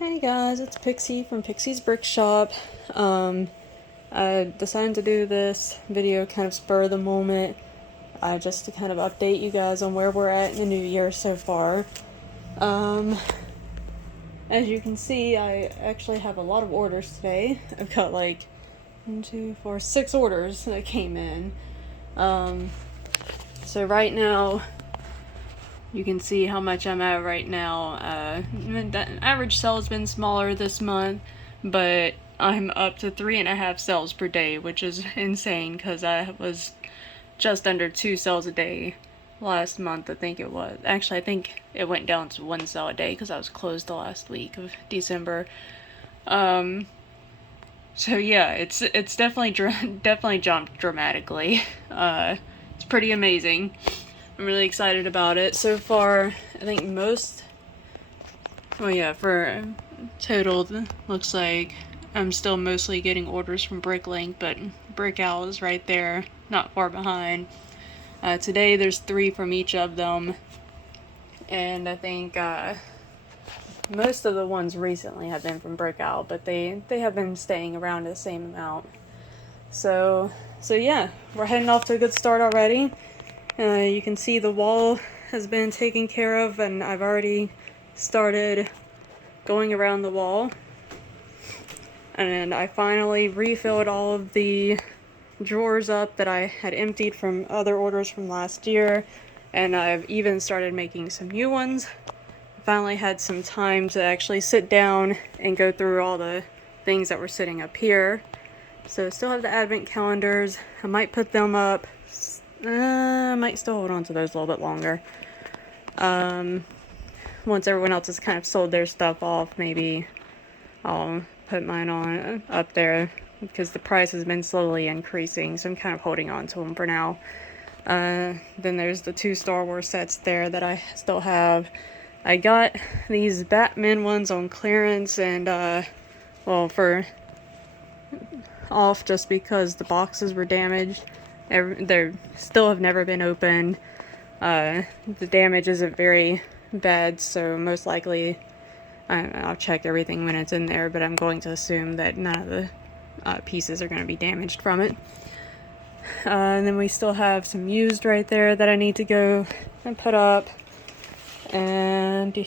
Hey guys, it's Pixie from Pixie's Brick Shop. I decided to do this video kind of spur of the moment, just to kind of update you guys on where we're at in the new year so far. As you can see, I actually have a lot of orders today. I've got like 6 orders that came in. So right now, you can see how much I'm at right now. The average sale has been smaller this month, but I'm up to 3.5 sales per day, which is insane because I was just under 2 sales a day last month. I think it was. Actually, I think it went down to 1 sale a day because I was closed the last week of December. So yeah, it's definitely definitely jumped dramatically. It's pretty amazing. I'm really excited about it. So far, I think for total, looks like I'm still mostly getting orders from Bricklink, but Brickowl is right there, not far behind. Today there's 3 from each of them, and I think most of the ones recently have been from Brickowl, but they have been staying around the same amount. So yeah, we're heading off to a good start already. You can see the wall has been taken care of, and I've already started going around the wall. And I finally refilled all of the drawers up that I had emptied from other orders from last year, and I've even started making some new ones. I finally had some time to actually sit down and go through all the things that were sitting up here. So I still have the advent calendars. I might put them up. I might still hold on to those a little bit longer. Once everyone else has kind of sold their stuff off, maybe I'll put mine on up there because the price has been slowly increasing, so I'm kind of holding on to them for now. Then there's the 2 Star Wars sets there that I still have. I got these Batman ones on clearance and, for off just because the boxes were damaged. They still have never been opened. The damage isn't very bad, so most likely I'll check everything when it's in there, but I'm going to assume that none of the pieces are going to be damaged from it. And then we still have some used right there that I need to go and put up. And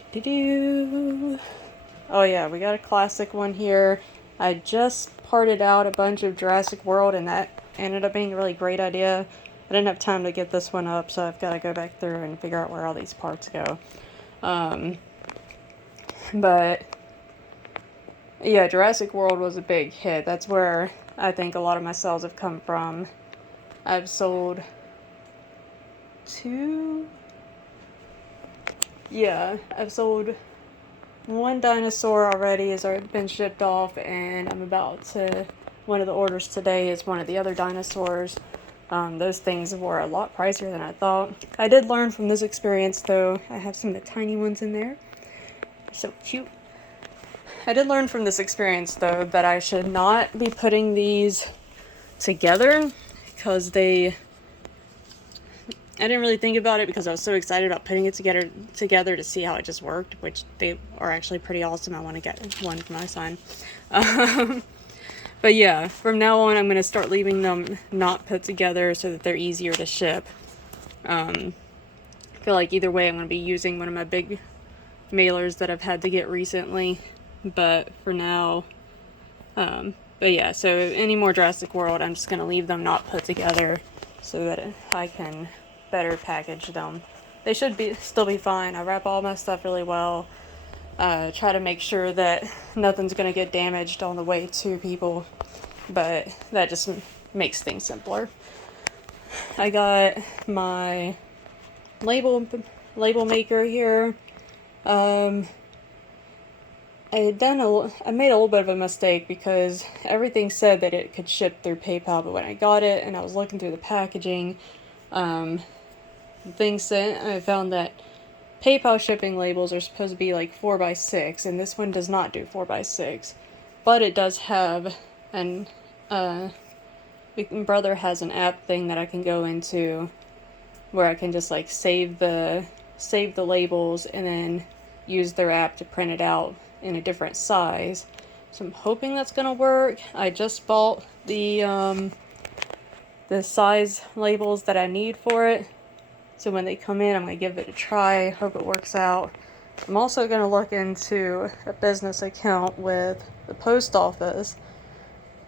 oh yeah, we got a classic one here. I just parted out a bunch of Jurassic World, and that ended up being a really great idea. I didn't have time to get this one up, so I've got to go back through and figure out where all these parts go. But yeah, Jurassic World was a big hit. That's where I think a lot of my sales have come from. I've sold 2. Yeah, I've sold 1 dinosaur already, has already been shipped off, and I'm about to. One of the orders today is one of the other dinosaurs. Those things were a lot pricier than I thought. I did learn from this experience, though. I have some of the tiny ones in there. They're so cute. I did learn from this experience, though, that I should not be putting these together because I didn't really think about it because I was so excited about putting it together to see how it just worked, which they are actually pretty awesome. I want to get one for my son. But yeah, from now on I'm going to start leaving them not put together so that they're easier to ship. I feel like either way I'm going to be using one of my big mailers that I've had to get recently. But for now, but yeah, so any more Jurassic World, I'm just going to leave them not put together so that I can better package them. They should still be fine. I wrap all my stuff really well. Try to make sure that nothing's going to get damaged on the way to people, but that just makes things simpler. I got my label maker here. I made a little bit of a mistake because everything said that it could ship through PayPal, but when I got it and I was looking through the packaging, I found that PayPal shipping labels are supposed to be like 4x6, and this one does not do 4x6, but it does have my brother has an app thing that I can go into where I can just like save the labels and then use their app to print it out in a different size. So I'm hoping that's gonna work. I just bought the size labels that I need for it. So when they come in, I'm gonna give it a try. Hope it works out. I'm also gonna look into a business account with the post office,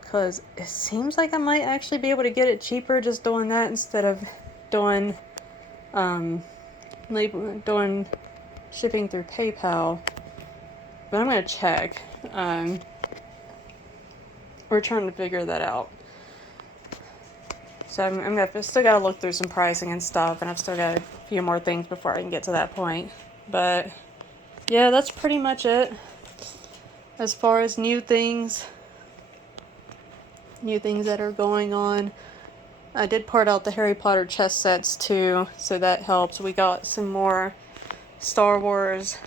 because it seems like I might actually be able to get it cheaper just doing that instead of doing doing shipping through PayPal. But I'm gonna check. We're trying to figure that out. So I'm gonna still gotta look through some pricing and stuff, and I've still got a few more things before I can get to that point. But yeah, that's pretty much it. As far as new things that are going on. I did part out the Harry Potter chess sets too, so that helps. We got some more Star Wars,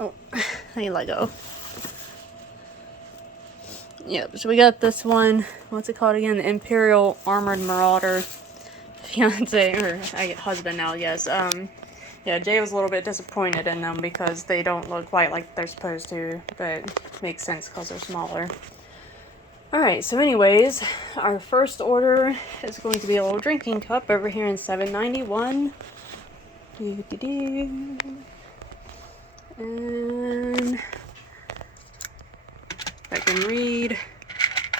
oh, I need Lego. Yep, so we got this one, what's it called again? The Imperial Armored Marauder. Fiance, or husband now, yes. Yeah, Jay was a little bit disappointed in them because they don't look quite like they're supposed to, but makes sense because they're smaller. Alright, so anyways, our first order is going to be a little drinking cup over here in $7.91. And I can read.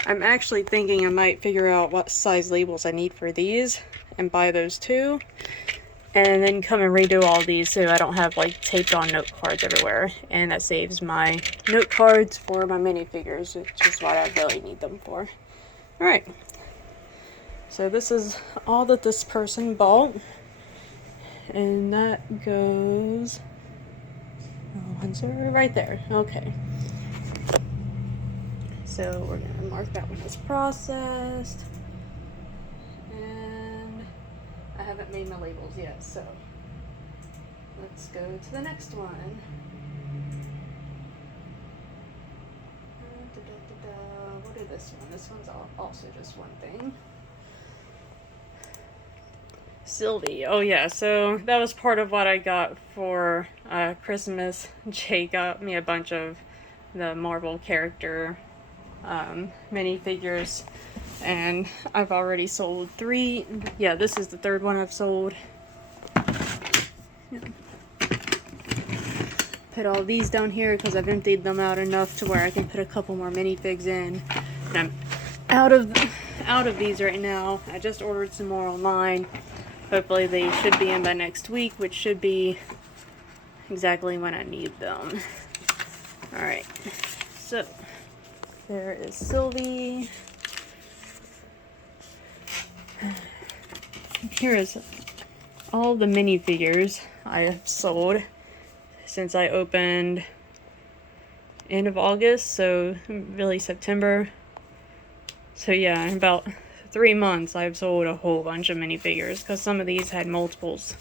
I'm actually thinking I might figure out what size labels I need for these and buy those too. And then come and redo all these so I don't have like taped on note cards everywhere. And that saves my note cards for my minifigures, which is what I really need them for. Alright. So this is all that this person bought. And that goes... oh, one's right there. Okay. So we're going to mark that one as processed. And I haven't made my labels yet, so let's go to the next one. What is this one? This one's also just one thing. Sylvie. Oh yeah, so that was part of what I got for Christmas. Jay got me a bunch of the Marvel character minifigures, and I've already sold 3. Yeah, this is the 3rd one I've sold. Put all these down here because I've emptied them out enough to where I can put a couple more minifigs in. And I'm out of these right now. I just ordered some more online. Hopefully they should be in by next week, which should be exactly when I need them. Alright, so there is Sylvie. Here is all the minifigures I have sold since I opened end of August, so really September. So yeah, in about 3 months I've sold a whole bunch of minifigures because some of these had multiples.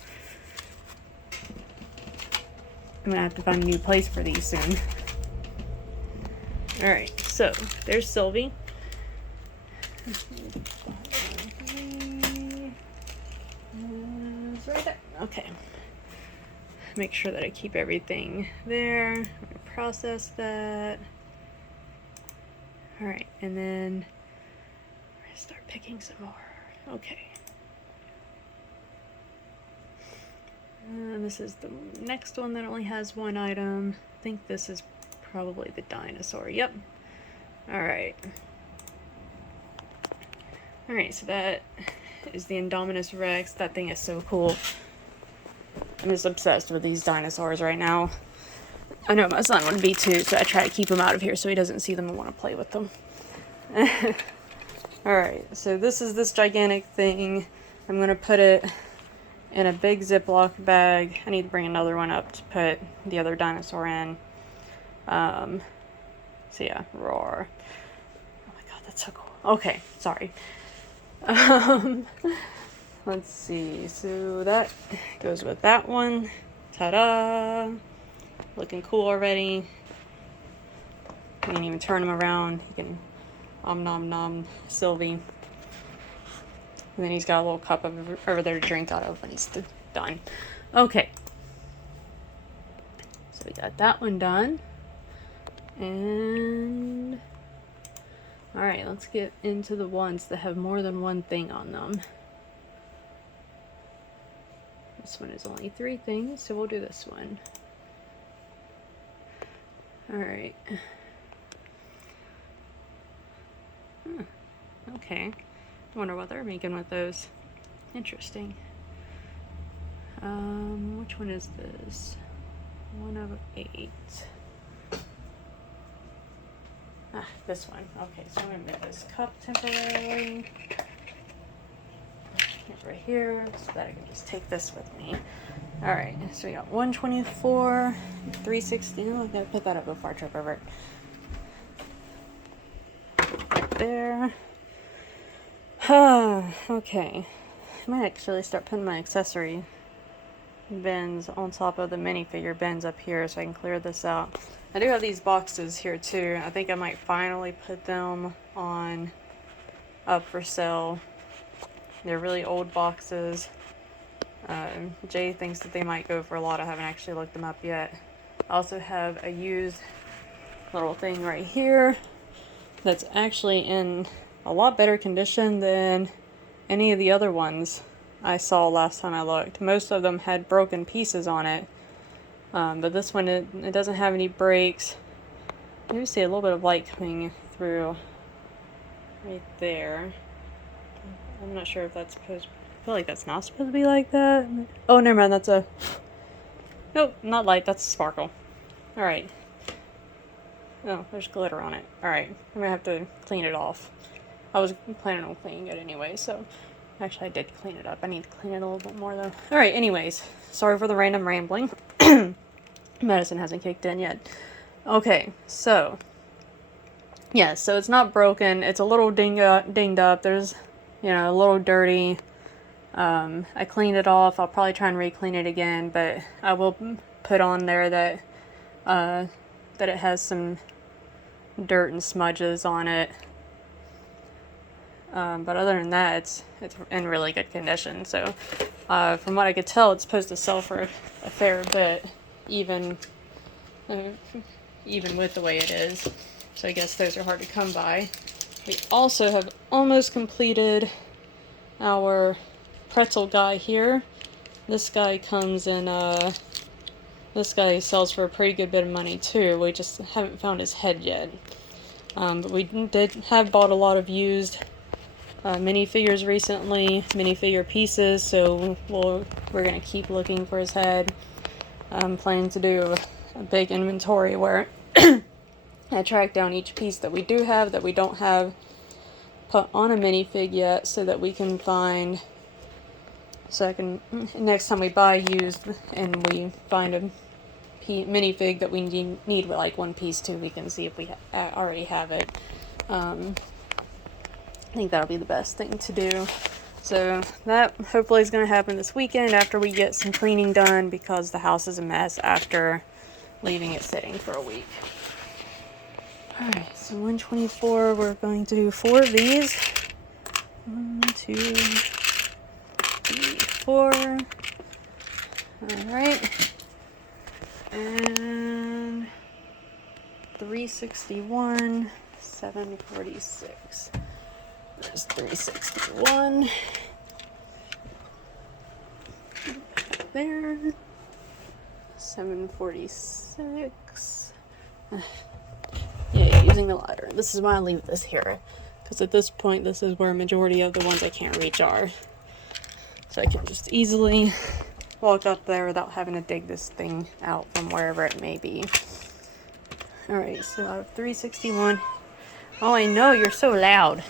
I'm gonna have to find a new place for these soon. Alright, so there's Sylvie. Right there. Okay. Make sure that I keep everything there. I'm gonna process that. Alright, and then we're gonna start picking some more. Okay. This is the next one that only has one item. I think this is probably the dinosaur. Yep. Alright. Alright, so that is the Indominus Rex. That thing is so cool. I'm just obsessed with these dinosaurs right now. I know my son would be too, so I try to keep him out of here so he doesn't see them and want to play with them. Alright, so this is this gigantic thing. I'm going to put it in a big Ziploc bag. I need to bring another one up to put the other dinosaur in. So yeah, roar. Oh my god, that's so cool. Okay, sorry. Let's see, so that goes with that one. Ta-da! Looking cool already. You can even turn them around. You can nom nom Sylvie. And then he's got a little cup over there to drink out of when he's done. Okay. So we got that one done. And alright, let's get into the ones that have more than one thing on them. This one is only 3 things, so we'll do this one. Alright. Okay. I wonder what they're making with those. Interesting. Which one is this? 1 of 8. Ah, this one. Okay, so I'm gonna move this cup temporarily right here so that I can just take this with me. Alright, so we got 124, 360. Oh, I gotta put that up before I trip over it. Right there. Okay. I might actually start putting my accessory bins on top of the minifigure bins up here so I can clear this out. I do have these boxes here too. I think I might finally put them on up for sale. They're really old boxes. Jay thinks that they might go for a lot. I haven't actually looked them up yet. I also have a used little thing right here that's actually in a lot better condition than any of the other ones I saw last time I looked. Most of them had broken pieces on it. But this one, it doesn't have any breaks. You see a little bit of light coming through right there. I'm not sure if that's supposed... I feel like that's not supposed to be like that. Oh, never mind. That's a... Nope, not light. That's a sparkle. Alright. Oh, there's glitter on it. Alright, I'm gonna have to clean it off. I was planning on cleaning it anyway, so... Actually, I did clean it up. I need to clean it a little bit more, though. Alright, anyways. Sorry for the random rambling. Medicine hasn't kicked in yet. Okay, so... Yeah, so it's not broken. It's a little dinged up. There's, you know, a little dirty. I cleaned it off. I'll probably try and re-clean it again, but I will put on there that that it has some dirt and smudges on it. But other than that, it's in really good condition. So, from what I could tell, it's supposed to sell for a fair bit, even with the way it is. So I guess those are hard to come by. We also have almost completed our pretzel guy here. This guy comes in, this guy sells for a pretty good bit of money too. We just haven't found his head yet. But we have bought a lot of used minifigures recently, minifigure pieces, so we're gonna keep looking for his head. I'm planning to do a big inventory where I track down each piece that we do have that we don't have put on a minifig yet, so that we can find, so I can, next time we buy used and we find a minifig that we need like one piece to, we can see if we already have it. I think that'll be the best thing to do. So that hopefully is going to happen this weekend after we get some cleaning done, because the house is a mess after leaving it sitting for a week. Alright, so 124, we're going to do 4 of these. 1, 2, 3, 4. Alright. And 361, 746. There's 361. There. 746. Yeah, using the ladder. This is why I leave this here, because at this point, this is where a majority of the ones I can't reach are. So I can just easily walk up there without having to dig this thing out from wherever it may be. Alright, so out of 361. Oh, I know, you're so loud.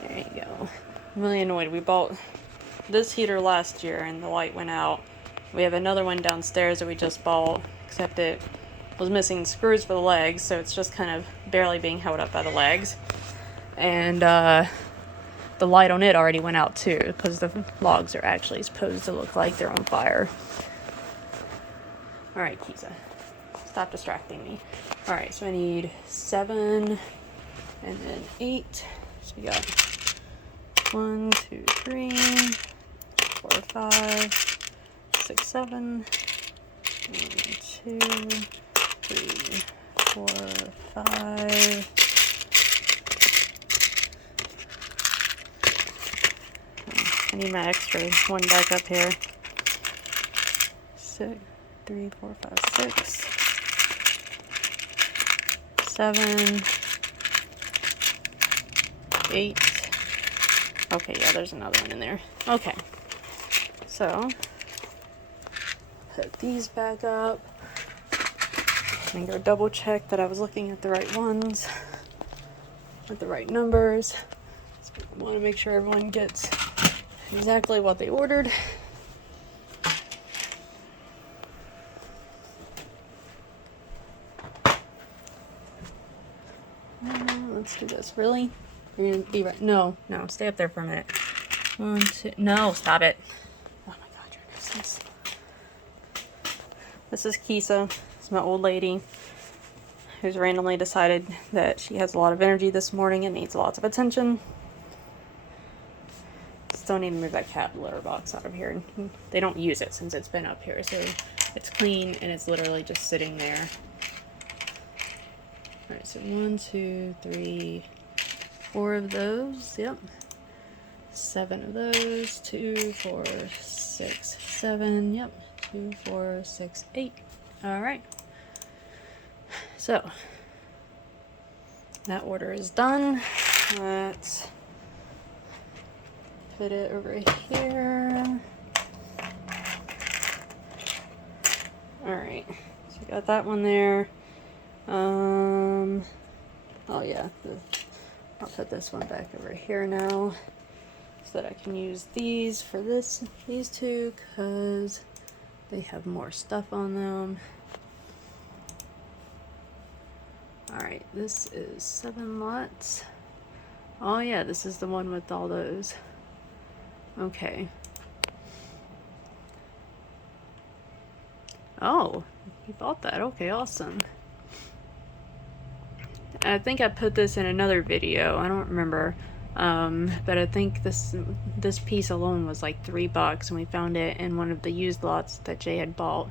There you go. I'm really annoyed. We bought this heater last year and the light went out. We have another one downstairs that we just bought, except it was missing screws for the legs, so it's just kind of barely being held up by the legs. And the light on it already went out too, because the logs are actually supposed to look like they're on fire. Alright, Kisa. Stop distracting me. Alright, so I need 7 and then 8. So we got 1, 2, 3, 4, 5, 6, 7. 1, 2, 3, 4, 5. I need my extra one back up here. 6, 3, 4, 5, 6, 7, 8. Okay, yeah, there's another one in there. Okay, so put these back up and go double check that I was looking at the right ones with the right numbers. So I want to make sure everyone gets exactly what they ordered. Let's do this. Really? You're gonna be right? No, stay up there for a minute. 1, 2. No, stop it. Oh my god, you're a nuisance. This is Kisa. It's my old lady who's randomly decided that she has a lot of energy this morning and needs lots of attention. Still need to move that cat litter box out of here. They don't use it since it's been up here, so it's clean and it's literally just sitting there. Alright, so 1, 2, 3, 4 of those. Yep. 7 of those. 2, 4, 6, 7. Yep. 2, 4, 6, 8. Alright. So, that order is done. Let's put it over here. Alright. So, we got that one there. Oh yeah, I'll put this one back over here now so that I can use these for these two because they have more stuff on them. Alright, this is 7 lots. Oh yeah, this is the one with all those. Okay. Oh, you bought that. Okay, awesome. I think I put this in another video. I don't remember. But I think this piece alone was like $3 and we found it in one of the used lots that Jay had bought.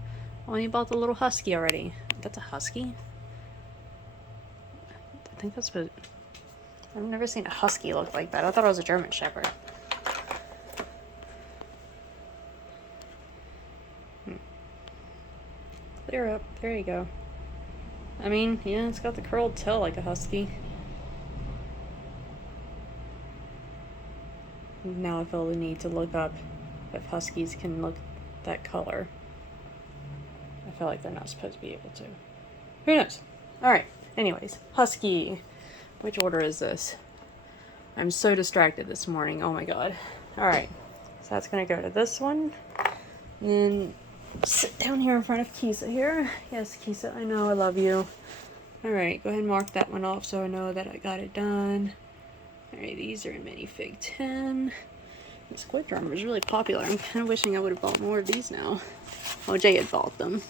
Oh, you bought the little husky already. That's a husky? I think that's what... I've never seen a husky look like that. I thought it was a German Shepherd. Clear up. There you go. I mean, yeah, it's got the curled tail like a husky. Now I feel the need to look up if huskies can look that color. I feel like they're not supposed to be able to. Who knows? Alright, anyways. Husky. Which order is this? I'm so distracted this morning. Oh my god. Alright. So that's going to go to this one. And then sit down here in front of Kisa here. Yes, Kisa, I know, I love you. Alright, go ahead and mark that one off so I know that I got it done. Alright, these are in minifig 10. The squid drummer is really popular. I'm kind of wishing I would have bought more of these now. Oh, Jay had bought them.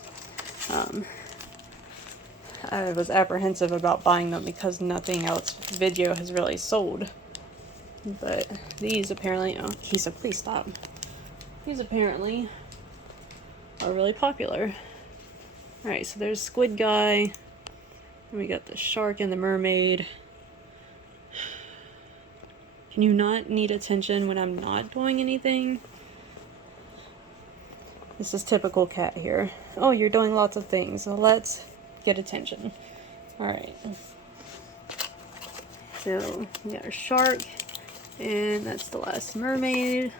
I was apprehensive about buying them because nothing else video has really sold. But these apparently... Oh, Kisa, please stop. These apparently are really popular. Alright, so there's Squid Guy. And we got the shark and the mermaid. Can you not need attention when I'm not doing anything? This is typical cat here. Oh, you're doing lots of things. So let's get attention. Alright. So, we got our shark. And that's the last mermaid.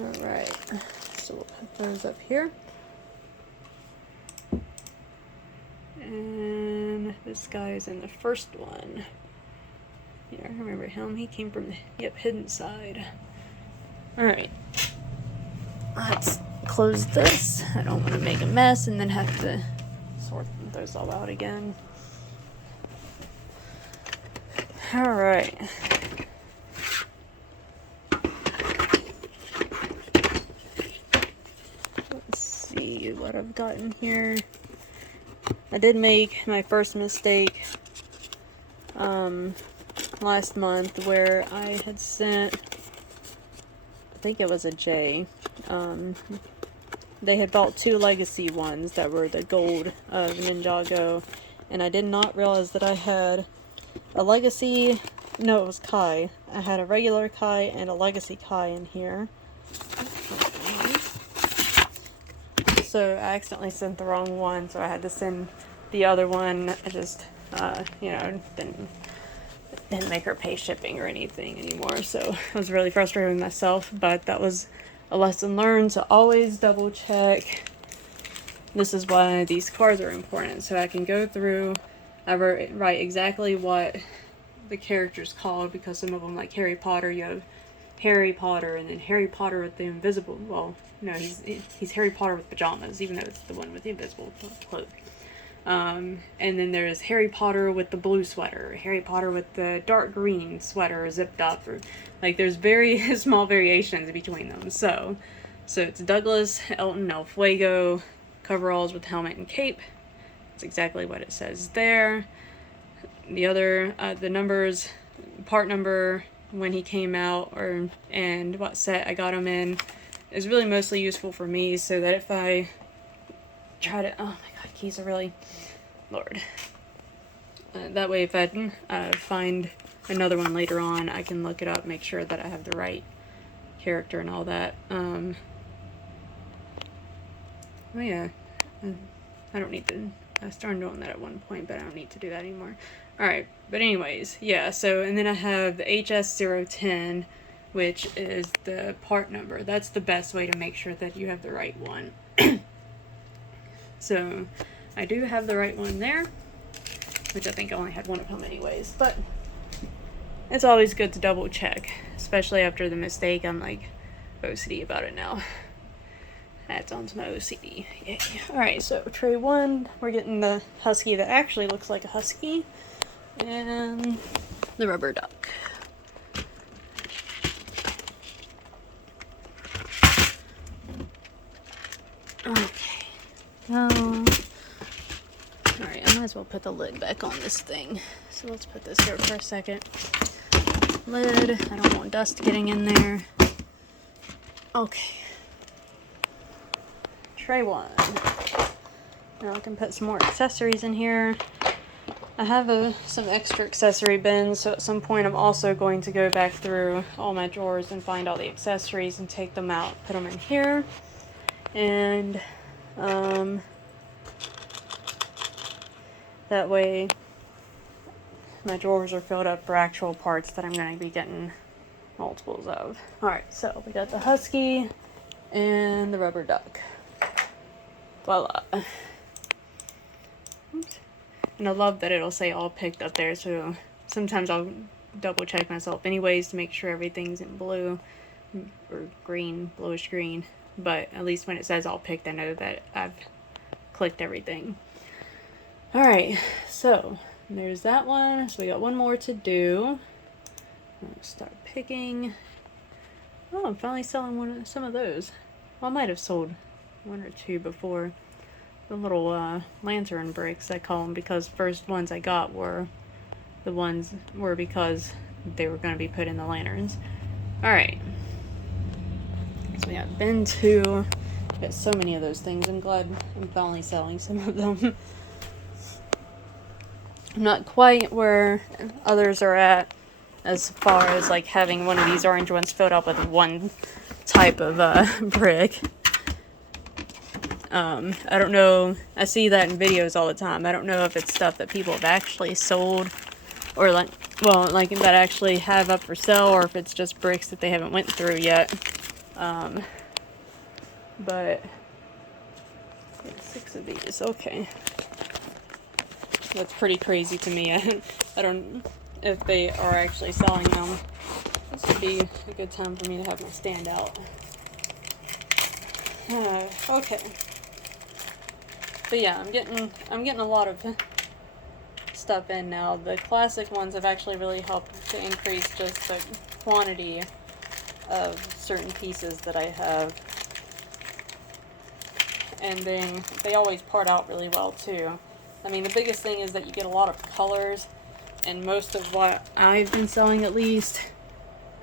Alright. So we'll put those up here. And this guy is in the first one. Yeah, I remember him. He came from the hidden side. Alright. Let's close this. I don't want to make a mess and then have to sort those all out again. Alright. Let's see what I've gotten here. I did make my first mistake last month where I had sent think it was a J. They had bought 2 legacy ones that were the gold of Ninjago, and I did not realize that I had a legacy. No, it was Kai. I had a regular Kai and a legacy Kai in here. So I accidentally sent the wrong one, so I had to send the other one. I just, you know, didn't make her pay shipping or anything anymore, so I was really frustrated with myself, but that was a lesson learned to always double check. This is why these cards are important, so I can go through, I write exactly what the character's called, because some of them, like Harry Potter, you have Harry Potter and then Harry Potter with the invisible, well, no, he's Harry Potter with pajamas, even though it's the one with the invisible cloak. And then there's Harry Potter with the blue sweater, Harry Potter with the dark green sweater zipped up, or like there's very small variations between them. So it's Douglas, Elton, El Fuego, coveralls with helmet and cape. That's exactly what it says there. The other, the numbers, part number, when he came out, and what set I got him in, is really mostly useful for me, so that if I try to, oh my god, keys are really, Lord. That way if I find another one later on, I can look it up, make sure that I have the right character and all that. Oh yeah, I don't need to, I started doing that at one point, but I don't need to do that anymore. Alright, but anyways, yeah, so, and then I have the HS010, which is the part number. That's the best way to make sure that you have the right one. So, I do have the right one there, which I think I only had one of them anyways, but it's always good to double check, especially after the mistake. I'm like OCD about it now. Adds on to my OCD. Yeah. Alright, so tray 1, we're getting the husky that actually looks like a husky, and the rubber duck. Okay. Alright, I might as well put the lid back on this thing. So let's put this here for a second. Lid, I don't want dust getting in there. Okay. Tray 1. Now I can put some more accessories in here. I have some extra accessory bins, so at some point I'm also going to go back through all my drawers and find all the accessories and take them out, put them in here. And that way my drawers are filled up for actual parts that I'm going to be getting multiples of. Alright, so we got the husky and the rubber duck. Voila. Oops. And I love that it'll say all picked up there, so sometimes I'll double check myself anyways to make sure everything's in blue or green, bluish green. But at least when it says all picked, I know that I've clicked everything. Alright, so there's that one. So we got one more to do. Let's start picking. Oh, I'm finally selling some of those. Well, I might have sold 1 or 2 before. The little lantern bricks, I call them, because first ones I got were because they were going to be put in the lanterns. Alright. So we got bin 2. Got so many of those things. I'm glad I'm finally selling some of them. I'm not quite where others are at as far as like having one of these orange ones filled up with one type of brick. I don't know, I see that in videos all the time. I don't know if it's stuff that people have actually sold, or like that actually have up for sale, or if it's just bricks that they haven't went through yet. But 6 of these, okay. That's pretty crazy to me. I don't if they are actually selling them. This would be a good time for me to have my stand out. Okay. But yeah, I'm getting a lot of stuff in now. The classic ones have actually really helped to increase just the quantity of certain pieces that I have. And then they always part out really well too. I mean, the biggest thing is that you get a lot of colors, and most of what I've been selling at least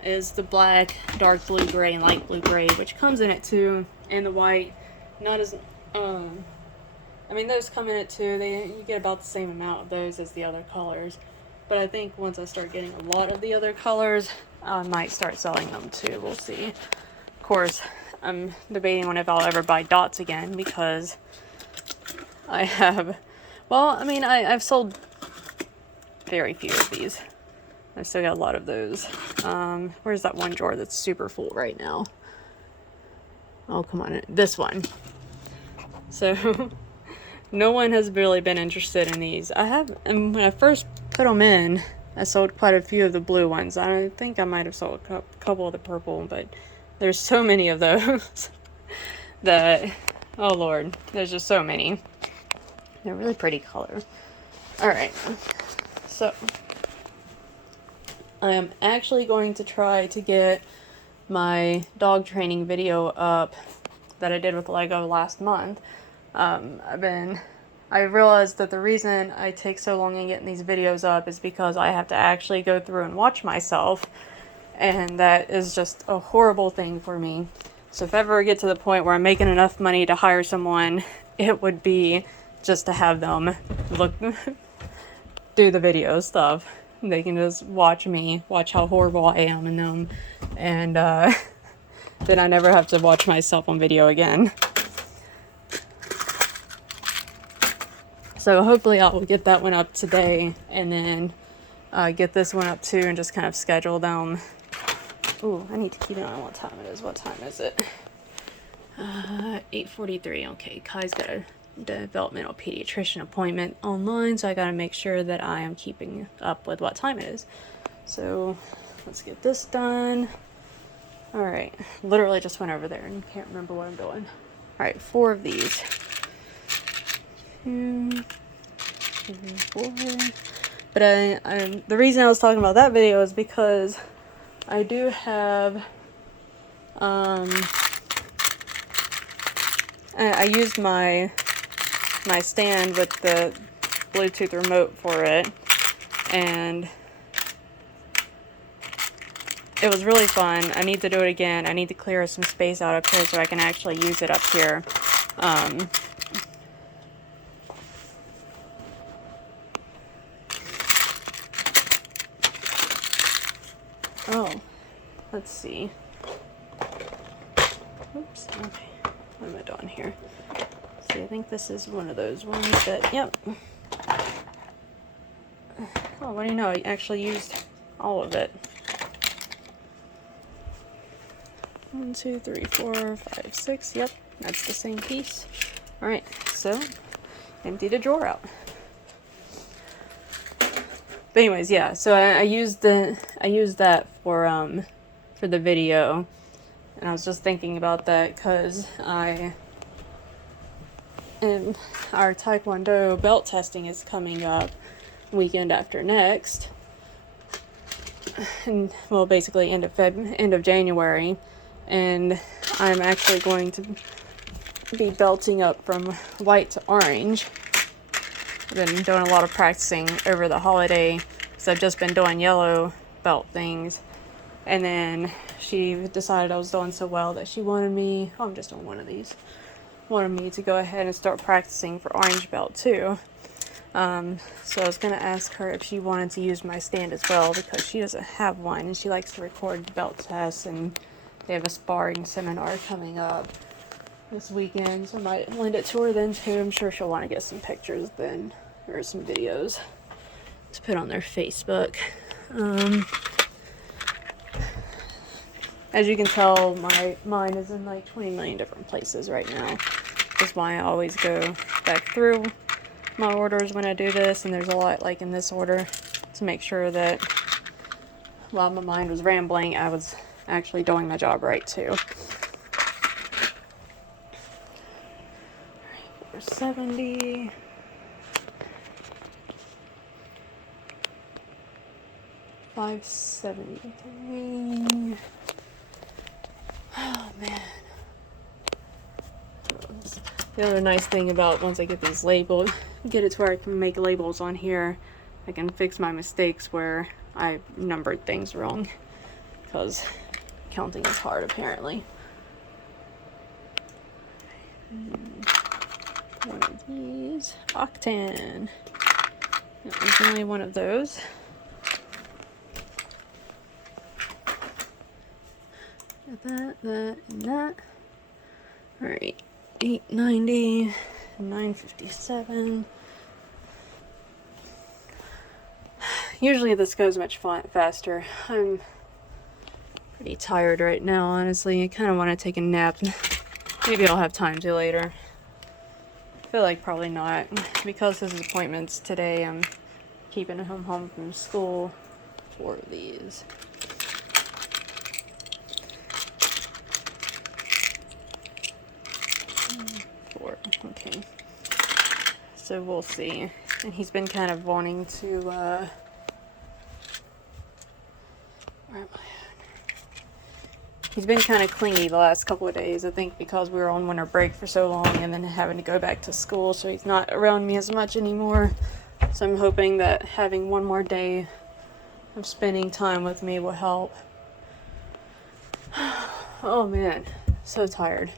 is the black, dark blue gray, and light blue gray, which comes in it too, and the white. Not as, I mean, those come in it too. You get about the same amount of those as the other colors. But I think once I start getting a lot of the other colors, I might start selling them too. We'll see. Of course, I'm debating on if I'll ever buy dots again, because I have, well, I mean, I've sold very few of these. I've still got a lot of those. Where's that one drawer that's super full right now? Oh, come on. This one. So, no one has really been interested in these. I have, and when I first put them in, I sold quite a few of the blue ones. I think I might have sold a couple of the purple, but there's so many of those that, oh Lord, there's just so many. They're really pretty color. Alright, so I am actually going to try to get my dog training video up that I did with Lego last month. I realized that the reason I take so long in getting these videos up is because I have to actually go through and watch myself, and that is just a horrible thing for me. So if I ever get to the point where I'm making enough money to hire someone, it would be just to have them do the video stuff. They can just watch me, watch how horrible I am in them, and then I never have to watch myself on video again. So hopefully I will get that one up today, and then get this one up too, and just kind of schedule them. Ooh, I need to keep an eye on what time it is. What time is it? 8:43. Okay, Kai's got a developmental pediatrician appointment online, so I gotta make sure that I am keeping up with what time it is. So let's get this done. Alright, literally just went over there and can't remember what I'm doing. Alright, 4 of these. 2, 3, 4. But the reason I was talking about that video is because I do have, I used my stand with the Bluetooth remote for it, and it was really fun. I need to do it again. I need to clear some space out up here so I can actually use it up here. Oh, let's see. Oops, okay. What am I doing here? See, I think this is one of those ones that, yep. Oh, what do you know? I actually used all of it. 1, 2, 3, 4, 5, 6. Yep, that's the same piece. Alright, so empty the drawer out. But anyways, yeah, so I used that for the video, and I was just thinking about that because our Taekwondo belt testing is coming up weekend after next, and well, basically end of January, and I'm actually going to be belting up from white to orange. I've been doing a lot of practicing over the holiday because I've just been doing yellow belt things, and then she decided I was doing so well that she wanted me, I'm just on one of these, wanted me to go ahead and start practicing for orange belt too. So I was going to ask her if she wanted to use my stand as well, because she doesn't have one and she likes to record belt tests, and they have a sparring seminar coming up this weekend, so I might lend it to her then too. I'm sure she'll want to get some pictures then, or some videos to put on their Facebook. As you can tell, my mind is in like 20 million different places right now. That's why I always go back through my orders when I do this, and there's a lot like in this order to make sure that while my mind was rambling, I was actually doing my job right too. 470. $573. Oh man. The other nice thing about once I get these labeled, get it to where I can make labels on here, I can fix my mistakes where I numbered things wrong. because counting is hard apparently. One of these. Octan. There's only one of those. Got that, and that. Alright. 890. 957. Usually this goes much faster. I'm pretty tired right now, honestly. I kind of want to take a nap. Maybe I'll have time to later. I feel like probably not. Because his appointment's today, I'm keeping him home from school for these. Four. Okay. So we'll see. And he's been kind of wanting to, where am I? He's been kind of clingy the last couple of days, I think because we were on winter break for so long and then having to go back to school, so he's not around me as much anymore. So I'm hoping that having one more day of spending time with me will help. Oh man, so tired.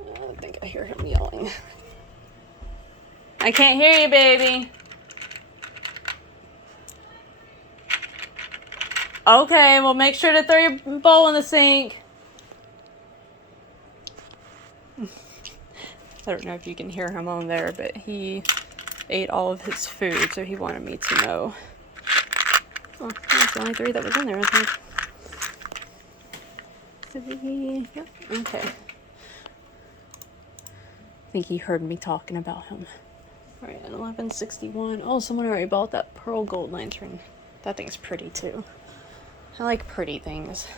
I think I hear him yelling. I can't hear you, baby. Okay, well make sure to throw your bowl in the sink. I don't know if you can hear him on there, but he ate all of his food, so he wanted me to know. Oh, that's the only 3 that was in there, I think. 3, yep, okay. I think he heard me talking about him. Alright, and 1161. Oh, someone already bought that pearl gold lantern. That thing's pretty too. I like pretty things.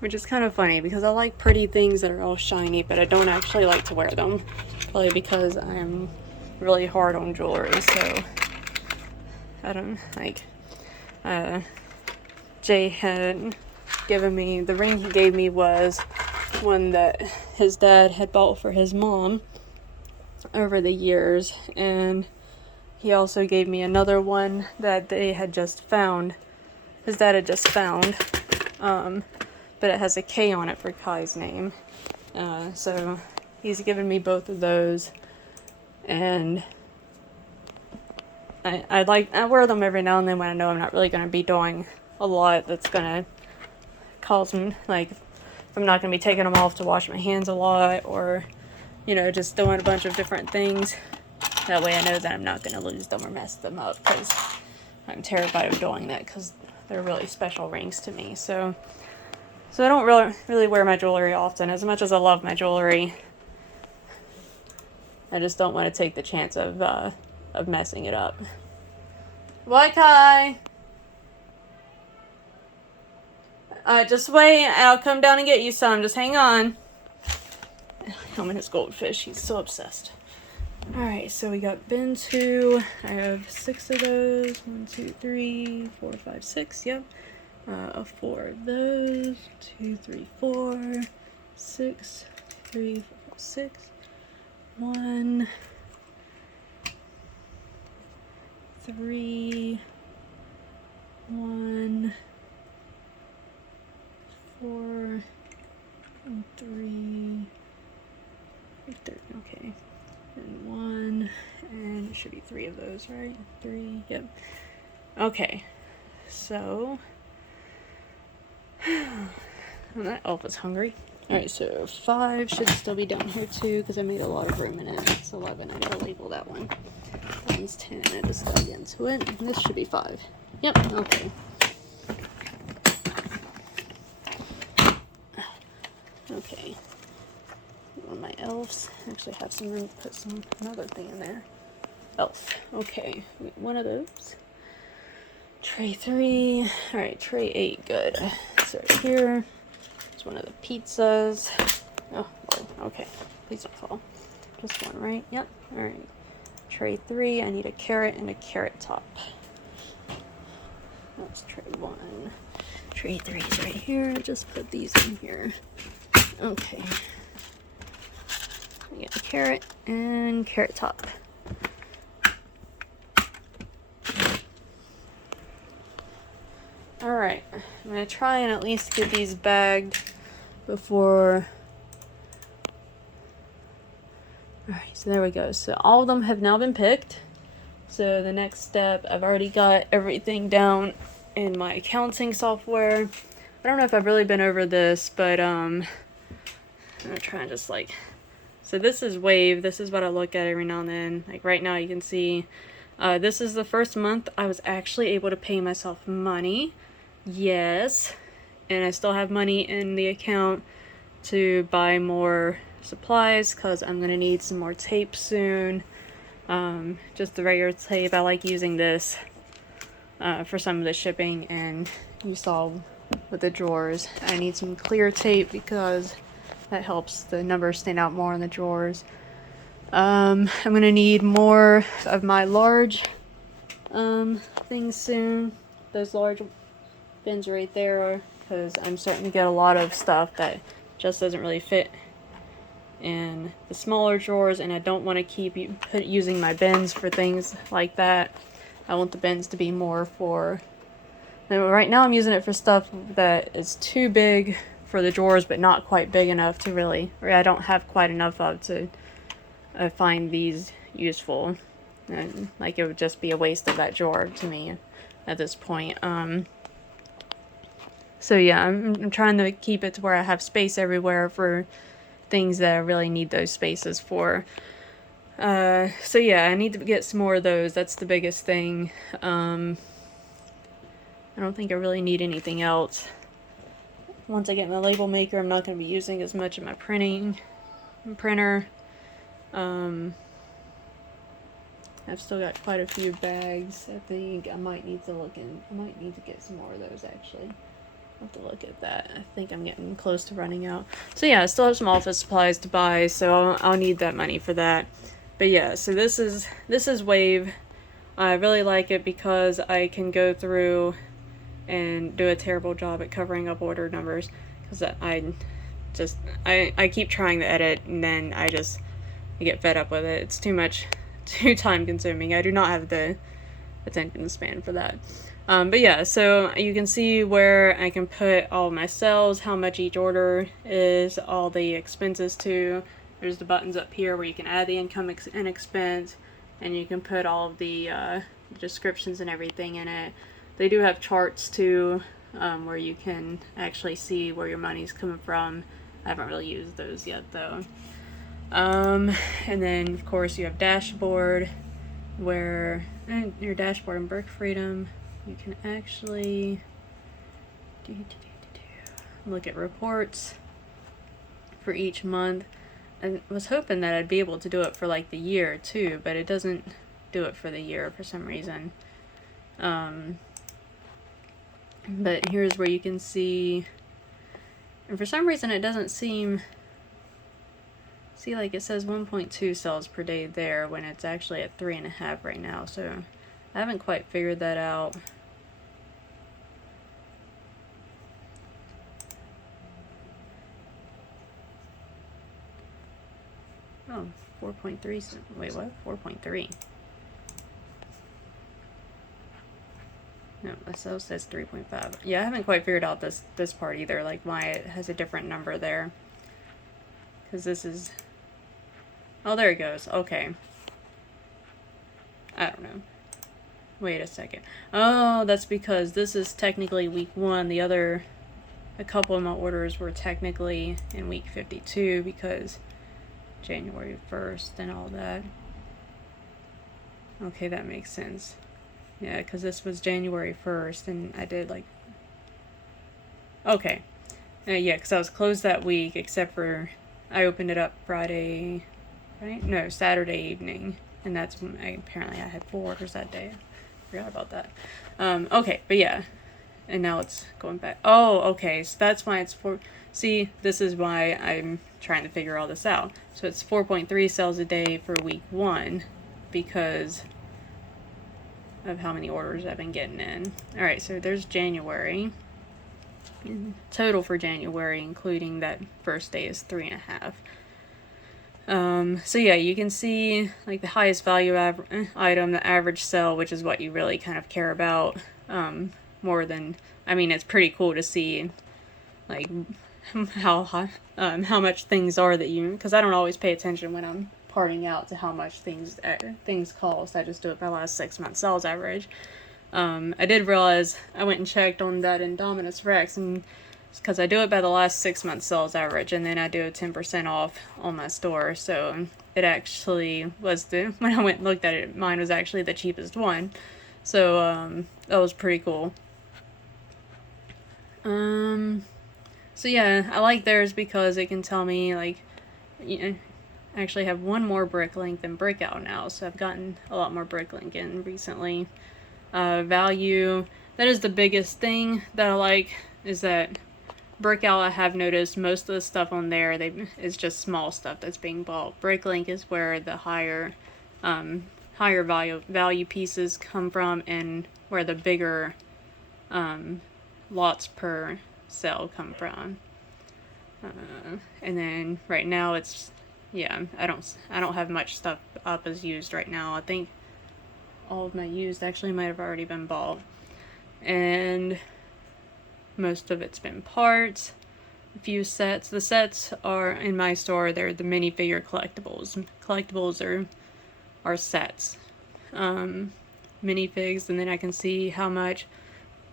Which is kind of funny because I like pretty things that are all shiny, but I don't actually like to wear them. Probably because I'm really hard on jewelry, so I don't like. Jay had given me, the ring he gave me was one that his dad had bought for his mom over the years, and he also gave me another one that they had just found. His dad had just found, but it has a K on it for Kai's name. So he's given me both of those, and I wear them every now and then when I know I'm not really going to be doing a lot that's going to cause me, like, if I'm not going to be taking them off to wash my hands a lot, or, you know, just doing a bunch of different things. That way I know that I'm not going to lose them or mess them up, because I'm terrified of doing that, because they're really special rings to me. So I don't really wear my jewelry often. As much as I love my jewelry, I just don't want to take the chance of messing it up. What, Kai? Just wait. I'll come down and get you some. Just hang on. Him and his goldfish. He's so obsessed. Alright, so we got bin 2. I have 6 of those. 1, 2, 3, 4, 5, 6. Yep. 4 of those. 2, 3, 4. 6. 3, 4, 5, 6. 1. 3. 1. 4. And 3. 30. Okay. And 1, and it should be 3 of those, right? 3, yep. Okay, so that elf is hungry. Alright, so 5 should still be down here too, because I made a lot of room in it. It's 11, I gotta label that one. That one's 10, I just dug into it. And this should be 5. Yep, okay. Okay. On my elves, I actually have some room to put another thing in there. Elf. Okay, one of those. Tray 3. Alright, tray 8, good. So here, it's one of the pizzas. Oh, Lord, okay. Please don't fall. Just one, right? Yep. Alright. Tray 3, I need a carrot and a carrot top. That's tray 1. Tray 3 is right here. Just put these in here. Okay. I get a carrot and carrot top. Alright, I'm gonna try and at least get these bagged before. Alright, so there we go. So all of them have now been picked. So the next step, I've already got everything down in my accounting software. I don't know if I've really been over this, but I'm gonna try and just like, so this is Wave. This is what I look at every now and then. Like right now you can see, this is the first month I was actually able to pay myself money. Yes. And I still have money in the account to buy more supplies because I'm gonna need some more tape soon. Just the regular tape. I like using this for some of the shipping, and you saw with the drawers I need some clear tape because that helps the numbers stand out more in the drawers. I'm gonna need more of my large things soon. Those large bins right there, because I'm starting to get a lot of stuff that just doesn't really fit in the smaller drawers, and I don't want to keep using my bins for things like that. I want the bins to be more for, and right now I'm using it for stuff that is too big for the drawers but not quite big enough to really, or I don't have quite enough of to find these useful, and like it would just be a waste of that drawer to me at this point. So yeah, I'm trying to keep it to where I have space everywhere for things that I really need those spaces for. So yeah, I need to get some more of those. That's the biggest thing. I don't think I really need anything else. Once I get my label maker, I'm not going to be using as much of my printer. I've still got quite a few bags. I think I might need to get some more of those actually. I'll have to look at that. I think I'm getting close to running out. So yeah, I still have some office supplies to buy, so I'll need that money for that. But yeah, so this is Wave. I really like it because I can go through and do a terrible job at covering up order numbers, because I keep trying to edit and then I get fed up with it. It's too time consuming. I do not have the attention span for that. But yeah, so you can see where I can put all my sales, how much each order is, all the expenses too. There's the buttons up here where you can add the income and expense, and you can put all of the descriptions and everything in it. They do have charts too, where you can actually see where your money's coming from. I haven't really used those yet though. And then of course you have dashboard, where your dashboard in Brick Freedom, you can actually look at reports for each month. I was hoping that I'd be able to do it for like the year too, but it doesn't do it for the year for some reason. But here's where you can see, and for some reason it doesn't see like it says 1.2 sales per day there when it's actually at 3.5 right now, so I haven't quite figured that out. Oh, 4.3. Wait, what? 4.3. No, the sales says 3.5. Yeah, I haven't quite figured out this part either, like why it has a different number there. Because this is... Oh, there it goes. Okay. I don't know. Wait a second. Oh, that's because this is technically week 1. A couple of my orders were technically in week 52 because January 1st and all that. Okay, that makes sense. Yeah, because this was January 1st and I did like... Okay. Yeah, because I was closed that week except for I opened it up Friday, right? No, Saturday evening. And that's when apparently I had 4 orders that day. Forgot about that. Okay, but yeah. And now it's going back. Oh, okay, so that's why it's 4... See, this is why I'm trying to figure all this out. So it's 4.3 sales a day for week 1 because of how many orders I've been getting in. Alright, so there's January. Total for January, including that first day, is 3.5. So yeah, you can see like the highest value item, the average sell, which is what you really kind of care about. more than, I mean, it's pretty cool to see, like, how high, how much things are that you, because I don't always pay attention when I'm parting out to how much things cost. I just do it by last 6 months sales average. I did realize, I went and checked on that Indominus Rex, and because I do it by the last 6 months sales average, and then I do a 10% off on my store, so it actually was when I went and looked at it, mine was actually the cheapest one. So that was pretty cool. So yeah, I like theirs because it can tell me, like, you know, I actually have one more Bricklink than Breakout now, so I've gotten a lot more Bricklink in recently. Value, that is the biggest thing that I like, is that Breakout, I have noticed most of the stuff on there is just small stuff that's being bought. Bricklink is where the higher value pieces come from, and where the bigger lots per sale come from. And then right now it's, yeah, I don't have much stuff up as used right now. I think all of my used actually might have already been bought, and most of it's been parts. A few sets. The sets are in my store, they're the minifigure collectibles. Collectibles are sets. Minifigs, and then I can see how much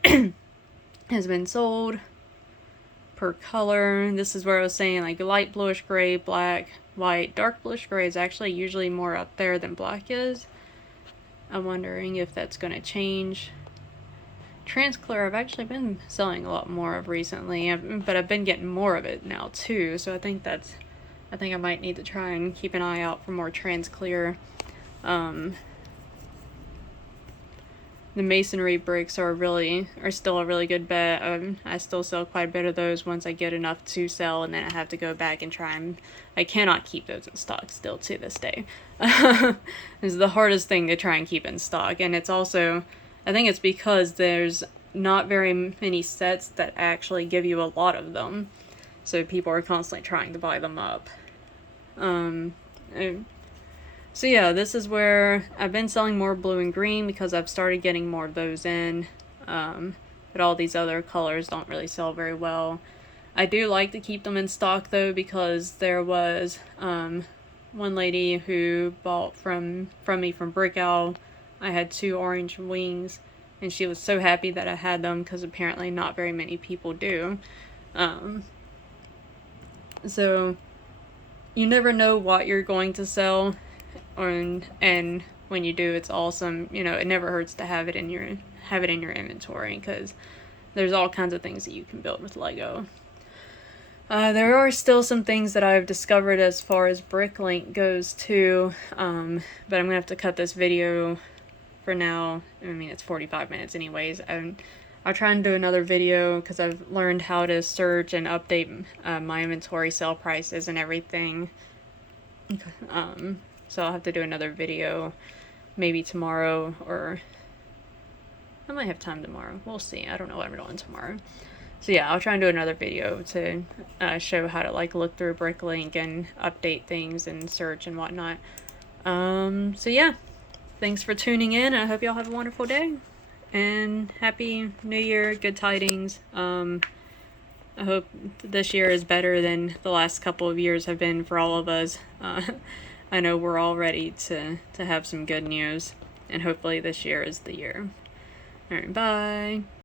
has been sold per color. This is where I was saying, like, light bluish gray, black, white. Dark bluish gray is actually usually more up there than black is. I'm wondering if that's going to change. Transclear, I've actually been selling a lot more of recently, but I've been getting more of it now too, so I think I might need to try and keep an eye out for more Transclear. The masonry bricks are still a really good bet. I still sell quite a bit of those once I get enough to sell, and then I have to go back and try and, I cannot keep those in stock still to this day. It's the hardest thing to try and keep in stock, and it's also, I think it's because there's not very many sets that actually give you a lot of them, so people are constantly trying to buy them up. So yeah, this is where I've been selling more blue and green because I've started getting more of those in, but all these other colors don't really sell very well. I do like to keep them in stock though, because there was one lady who bought from me from Brick Owl. I had 2 orange wings, and she was so happy that I had them because apparently not very many people do. So you never know what you're going to sell, and when you do, it's awesome. You know, it never hurts to have it in your inventory, because there's all kinds of things that you can build with Lego. There are still some things that I've discovered as far as Bricklink goes too, but I'm gonna have to cut this video for now. I mean, it's 45 minutes anyways. I'll try and do another video because I've learned how to search and update my inventory, sale prices, and everything. So I'll have to do another video maybe tomorrow, or I might have time tomorrow. We'll see. I don't know what I'm doing tomorrow. So yeah, I'll try and do another video to show how to, like, look through Bricklink and update things and search and whatnot. So yeah, thanks for tuning in. I hope y'all have a wonderful day, and Happy New Year, good tidings. I hope this year is better than the last couple of years have been for all of us. I know we're all ready to have some good news, and hopefully this year is the year. Alright, bye!